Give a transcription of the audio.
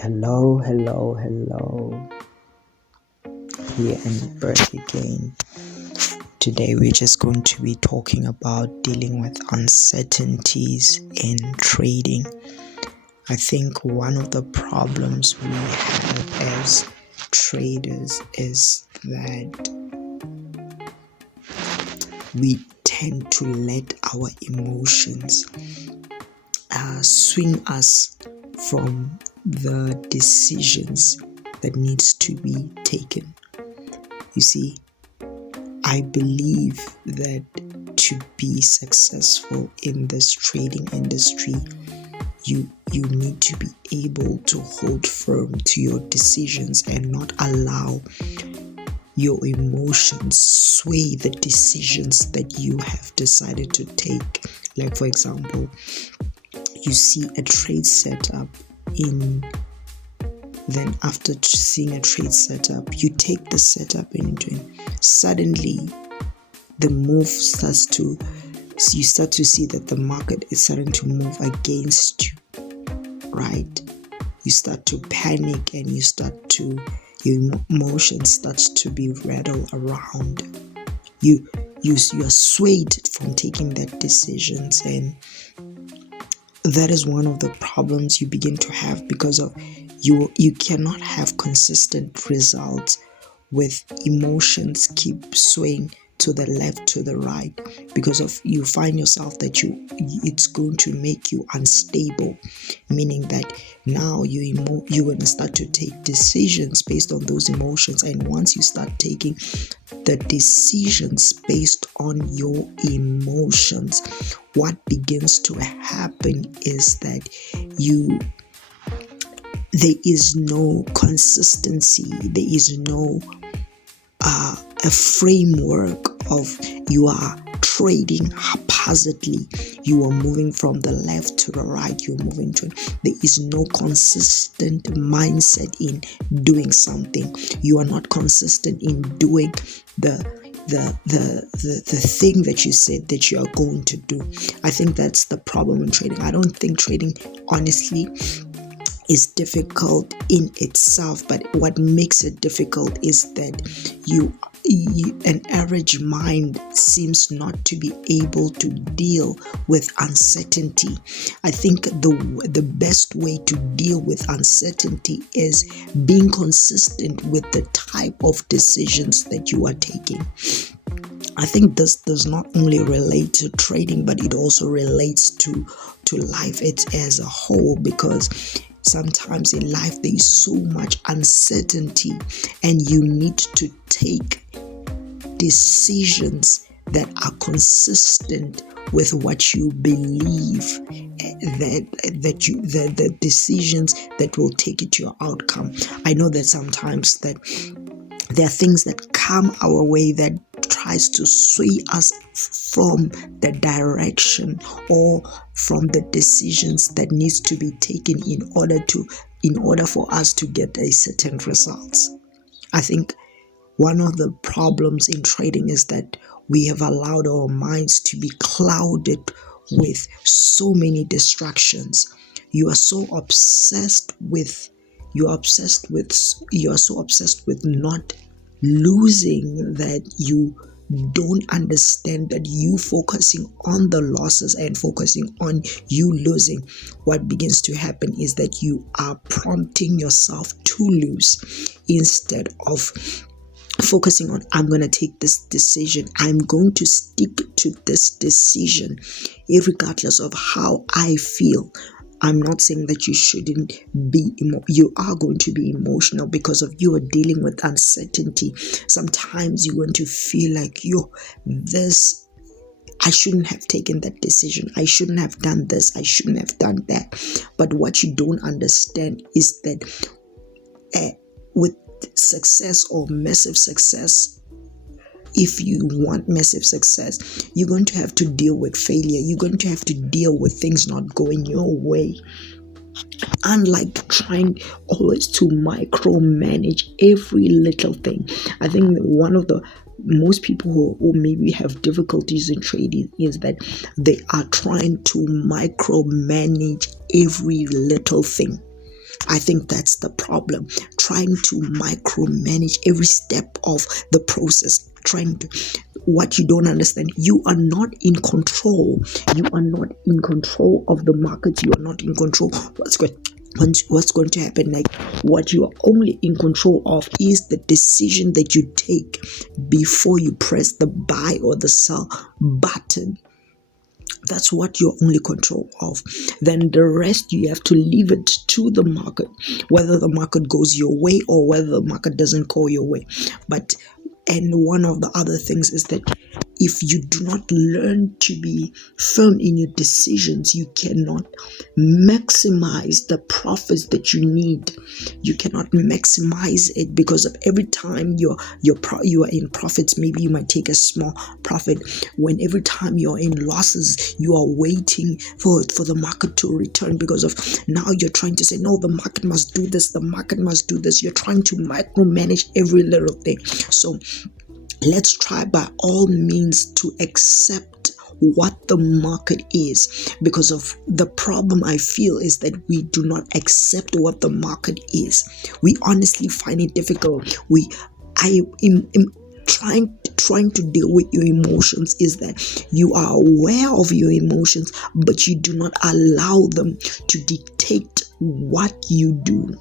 Hello, hello, hello. Here and back again. Today we're just going to be talking about dealing with uncertainties in trading. I think one of the problems we have as traders is that we tend to let our emotions swing us from the decisions that needs to be taken. You see, I believe that to be successful in this trading industry, you need to be able to hold firm to your decisions and not allow your emotions sway the decisions that you have decided to take. Like, for example, you see a trade setup then after seeing a trade setup, you take the setup into it. Suddenly the move you start to see that the market is starting to move against you, right? You start to panic and your emotions starts to be rattled around. You are swayed from taking that decisions, and that is one of the problems you begin to have because of you cannot have consistent results with emotions keep swaying to the left, to the right, because of you find yourself that it's going to make you unstable, meaning that now you're going to start to take decisions based on those emotions. And once you start taking the decisions based on your emotions, what begins to happen is that there is no consistency, there is no a framework of you are trading haphazardly, you are moving from the left to the right, you're moving to there is no consistent mindset in doing something. You are not consistent in doing the thing that you said that you are going to do. I think that's the problem in trading. I don't think trading, honestly, is difficult in itself, but what makes it difficult is that an average mind seems not to be able to deal with uncertainty. I think the best way to deal with uncertainty is being consistent with the type of decisions that you are taking. I think this does not only relate to trading, but it also relates to life as a whole, because sometimes in life there is so much uncertainty and you need to take decisions that are consistent with what you believe, the decisions that will take you to your outcome. I know that sometimes that there are things that come our way that tries to sway us from the direction or from the decisions that needs to be taken in order for us to get a certain results. I think one of the problems in trading is that we have allowed our minds to be clouded with so many distractions. You are so obsessed with not losing that you don't understand that you focusing on the losses and focusing on you losing, what begins to happen is that you are prompting yourself to lose instead of focusing on, I'm going to take this decision, I'm going to stick to this decision regardless of how I feel. I'm not saying that you shouldn't be, you are going to be emotional because of you are dealing with uncertainty. Sometimes you're going to feel like, I shouldn't have taken that decision. I shouldn't have done this. I shouldn't have done that. But what you don't understand is that with success or massive success, if you want massive success, you're going to have to deal with failure. You're going to have to deal with things not going your way. Unlike trying always to micromanage every little thing. I think one of the most people who maybe have difficulties in trading is that they are trying to micromanage every little thing. I think that's the problem. Trying to micromanage every step of the process, trying to, what you don't understand, you are not in control. You are not in control of the market. You are not in control what's going to happen next. What you are only in control of is the decision that you take before you press the buy or the sell button. That's what you're only control of. Then the rest, you have to leave it to the market, whether the market goes your way or whether the market doesn't go your way. And one of the other things is that if you do not learn to be firm in your decisions, you cannot maximize the profits that you need. You cannot maximize it, because of every time you are in profits, maybe you might take a small profit. When every time you're in losses, you are waiting for the market to return, because of now you're trying to say, no, the market must do this, the market must do this. You're trying to micromanage every little thing. So let's try by all means to accept what the market is, because of the problem I feel is that we do not accept what the market is. We honestly find it difficult. I am trying to deal with your emotions is that you are aware of your emotions, but you do not allow them to dictate what you do.